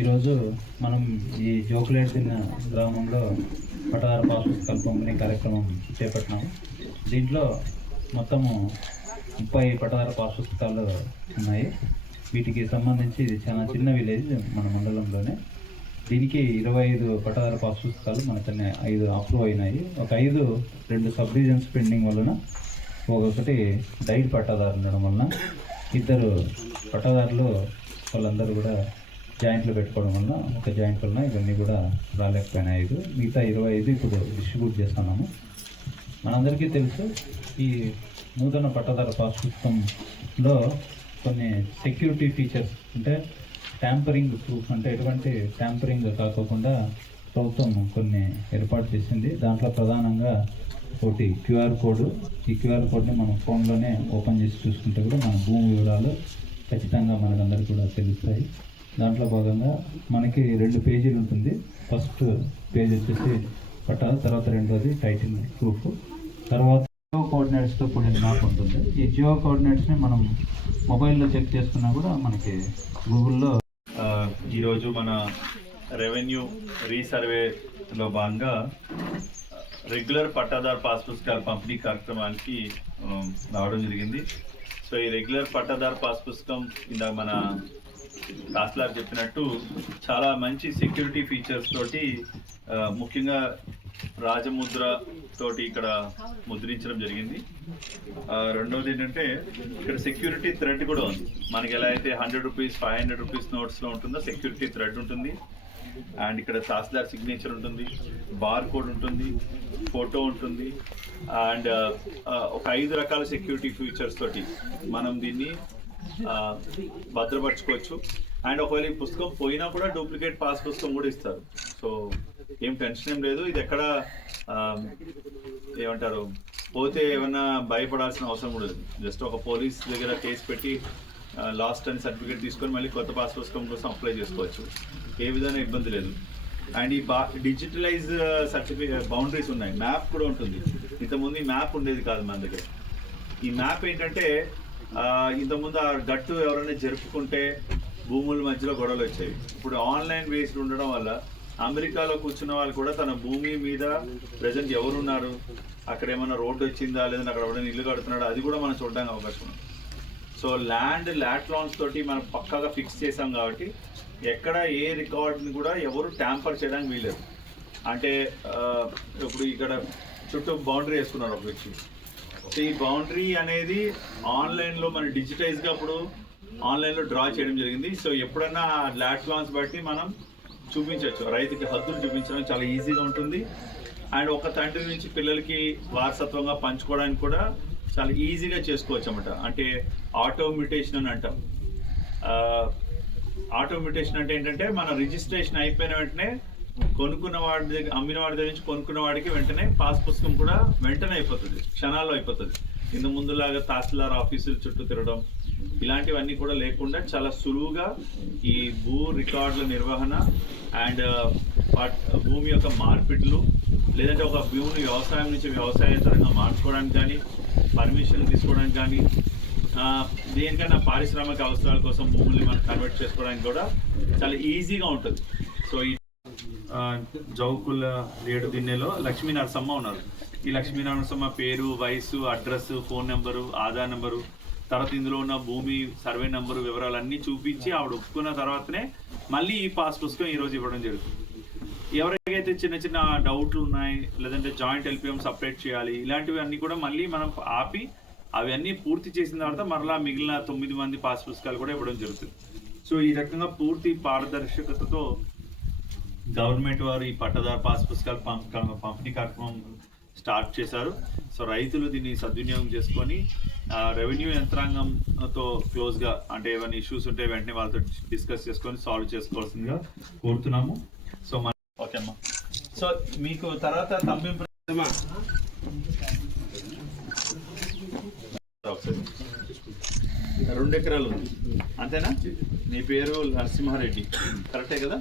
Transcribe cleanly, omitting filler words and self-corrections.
ఈరోజు మనం ఈ జోకులేటిన గ్రామంలో పట్టదార పాస్ పుస్తకాల పంపిణీ కార్యక్రమం చేపట్టినాము. దీంట్లో మొత్తము 30 పట్టదార పాస్ పుస్తకాలు ఉన్నాయి. వీటికి సంబంధించి ఇది చాలా చిన్న విలేజ్ మన మండలంలోనే. దీనికి 25 పట్టదార పాస్ పుస్తకాలు మనకన్నా 5 అప్రూవ్ అయినాయి. ఒక 2 సబ్ డివిజన్స్ పెండింగ్ వలన, ఒకటి డైట్ పట్టాదారు ఉండడం వలన 2 పట్టాదారులు వాళ్ళందరూ కూడా జాయింట్లు పెట్టుకోవడం వలన, ఒక జాయింట్ వలన ఇవన్నీ కూడా రాలేకపోయినాయి. మిగతా 25 ఇప్పుడు డిస్ట్రిబ్యూట్ చేస్తున్నాము. మనందరికీ తెలుసు, ఈ నూతన పట్టాదార పాస్ పుస్తకంలో కొన్ని సెక్యూరిటీ ఫీచర్స్ అంటే ట్యాంపరింగ్ ప్రూఫ్, అంటే ఎటువంటి ట్యాంపరింగ్ కాకోకుండా ప్రభుత్వం కొన్ని ఏర్పాటు చేసింది. దాంట్లో ప్రధానంగా ఒకటి క్యూఆర్ కోడ్. ఈ క్యూఆర్ కోడ్ని మనం ఫోన్లోనే ఓపెన్ చేసి చూసుకుంటే కూడా మన భూమి వివరాలు ఖచ్చితంగా మనకందరికీ కూడా తెలుస్తాయి. దాంట్లో భాగంగా మనకి 2 పేజీలు ఉంటుంది. ఫస్ట్ పేజ్ వచ్చేసి పట్టాలి, తర్వాత రెండోది టైటిల్ ప్రూఫ్, తర్వాత జియో కోఆర్డినేట్స్తో కూడిన మ్యాప్ ఉంటుంది. ఈ జియో కోఆర్డినేట్స్ని మనం మొబైల్లో చెక్ చేసుకున్నా కూడా మనకి గూగుల్లో. ఈరోజు మన రెవెన్యూ రీసర్వేలో భాగంగా రెగ్యులర్ పట్టాదార్ పాస్ పుస్తకాల పంపిణీ కార్యక్రమానికి రావడం జరిగింది. సో ఈ రెగ్యులర్ పట్టాదార్ పాస్ పుస్తకం కింద మన తహసీల్దార్ చెప్పినట్టు చాలా మంచి సెక్యూరిటీ ఫీచర్స్ తోటి, ముఖ్యంగా రాజముద్ర తోటి ఇక్కడ ముద్రించడం జరిగింది. రెండవది ఏంటంటే ఇక్కడ సెక్యూరిటీ థ్రెడ్ కూడా ఉంది. మనకి ఎలా అయితే 100 రూపీస్ 500 రూపీస్ నోట్స్లో ఉంటుందో సెక్యూరిటీ థ్రెడ్ ఉంటుంది. అండ్ ఇక్కడ తహసీల్దార్ సిగ్నేచర్ ఉంటుంది, బార్ కోడ్ ఉంటుంది, ఫోటో ఉంటుంది. అండ్ ఒక 5 రకాల సెక్యూరిటీ ఫీచర్స్ తోటి మనం దీన్ని భద్రపరచుకోవచ్చు. అండ్ ఒకవేళ ఈ పుస్తకం పోయినా కూడా డూప్లికేట్ పాస్ పుస్తకం కూడా ఇస్తారు. సో ఏం టెన్షన్ ఏం లేదు. ఇది ఎక్కడ ఏమంటారు, పోతే ఏమన్నా భయపడాల్సిన అవసరం కూడా లేదు. జస్ట్ ఒక పోలీస్ దగ్గర కేసు పెట్టి లాస్ట్ అని సర్టిఫికేట్ తీసుకొని మళ్ళీ కొత్త పాస్ పుస్తకం కోసం అప్లై చేసుకోవచ్చు. ఏ విధంగా ఇబ్బంది లేదు. అండ్ ఈ డిజిటలైజ్ సర్టిఫికేట్ బౌండరీస్ ఉన్నాయి. మ్యాప్ కూడా ఉంటుంది. ఇంతకుముందు ఈ మ్యాప్ ఉండేది కాదు మన దగ్గర. ఈ మ్యాప్ ఏంటంటే ఇంతకుముందు ఆ గట్టు ఎవరైనా జరుపుకుంటే భూముల మధ్యలో గొడవలు వచ్చాయి. ఇప్పుడు ఆన్లైన్ బేస్డ్ ఉండడం వల్ల అమెరికాలో కూర్చున్న వాళ్ళు కూడా తన భూమి మీద ప్రజెంట్ ఎవరున్నారు, అక్కడ ఏమైనా రోడ్డు వచ్చిందా, లేదంటే అక్కడ ఎవరైనా ఇల్లు కడుతున్నాడా, అది కూడా మనం చూడడానికి అవకాశం ఉంది. సో ల్యాట్ లాన్స్ తోటి మనం పక్కాగా ఫిక్స్ చేసాం కాబట్టి ఎక్కడ ఏ రికార్డ్ని కూడా ఎవరు ట్యాంపర్ చేయడానికి వీలేదు. అంటే ఇప్పుడు ఇక్కడ చుట్టూ బౌండరీ వేసుకున్నారు ఒక వ్యక్తి. సో ఈ బౌండరీ అనేది ఆన్లైన్లో మన డిజిటైజ్గా అప్పుడు ఆన్లైన్లో డ్రా చేయడం జరిగింది. సో ఎప్పుడన్నా ల్యాట్ లాన్స్ బట్టి మనం చూపించవచ్చు. రైతుకి హద్దులు చూపించడం చాలా ఈజీగా ఉంటుంది. అండ్ ఒక తండ్రి నుంచి పిల్లలకి వారసత్వంగా పంచుకోవడానికి కూడా చాలా ఈజీగా చేసుకోవచ్చు అన్నమాట. అంటే ఆటో మ్యూటేషన్ అని అంటాం. ఆటో మ్యూటేషన్ అంటే ఏంటంటే మన రిజిస్ట్రేషన్ అయిపోయిన వెంటనే కొనుక్కున్న వాడి దగ్గర, అమ్మిన వాడి దగ్గర నుంచి కొనుక్కున్న వాడికి వెంటనే పాస్ పుస్తకం కూడా వెంటనే అయిపోతుంది, క్షణాల్లో అయిపోతుంది. ఇంత ముందులాగా తహసీల్దార్ ఆఫీసుల చుట్టూ తిరగడం ఇలాంటివన్నీ కూడా లేకుండా చాలా సులువుగా ఈ భూ రికార్డుల నిర్వహణ అండ్ భూమి యొక్క మార్పిడులు, లేదంటే ఒక భూమిని వ్యవసాయం నుంచి వ్యవసాయేతరంగా మార్చుకోవడానికి కానీ, పర్మిషన్ తీసుకోవడానికి కానీ, దేనికైనా పారిశ్రామిక అవసరాల కోసం భూముల్ని మనం కన్వర్ట్ చేసుకోవడానికి కూడా చాలా ఈజీగా ఉంటుంది. సో ఈ జౌకుల 7 దిన్నెలో లక్ష్మీ నరసమ్మ ఉన్నారు. ఈ లక్ష్మీ నరసమ్మ పేరు, వయసు, address, phone number, Aadhaar number, తర్వాత ఇందులో ఉన్న భూమి సర్వే నెంబరు వివరాలన్నీ చూపించి ఆవిడ ఒప్పుకున్న తర్వాతనే మళ్ళీ ఈ పాస్ పుస్తకం ఈరోజు ఇవ్వడం జరుగుతుంది. ఎవరికైతే చిన్న చిన్న డౌట్లు ఉన్నాయి, లేదంటే జాయింట్ ఎల్పిఎం సపరేట్ చేయాలి, ఇలాంటివి అన్నీ కూడా మళ్ళీ మనం ఆపి అవన్నీ పూర్తి చేసిన తర్వాత మరలా మిగిలిన 9 మంది పాస్ పుస్తకాలు కూడా ఇవ్వడం జరుగుతుంది. సో ఈ రకంగా పూర్తి పారదర్శకతతో గవర్నమెంట్ వారు ఈ పట్టదారు పాస్ పుస్తకాలు పంపిణీ కార్యక్రమం స్టార్ట్ చేశారు. సో రైతులు దీన్ని సద్వినియోగం చేసుకొని రెవెన్యూ యంత్రాంగంతో క్లోజ్గా, అంటే ఏమైనా ఇష్యూస్ ఉంటే వెంటనే వాళ్ళతో డిస్కస్ చేసుకొని సాల్వ్ చేసుకోవాల్సిందిగా కోరుతున్నాము. సో ఓకే అమ్మా. సో మీకు తర్వాత తమ్మింపు 2 ఎకరాలు ఉంది అంతేనా? నీ పేరు నరసింహారెడ్డి, కరెక్టే కదా?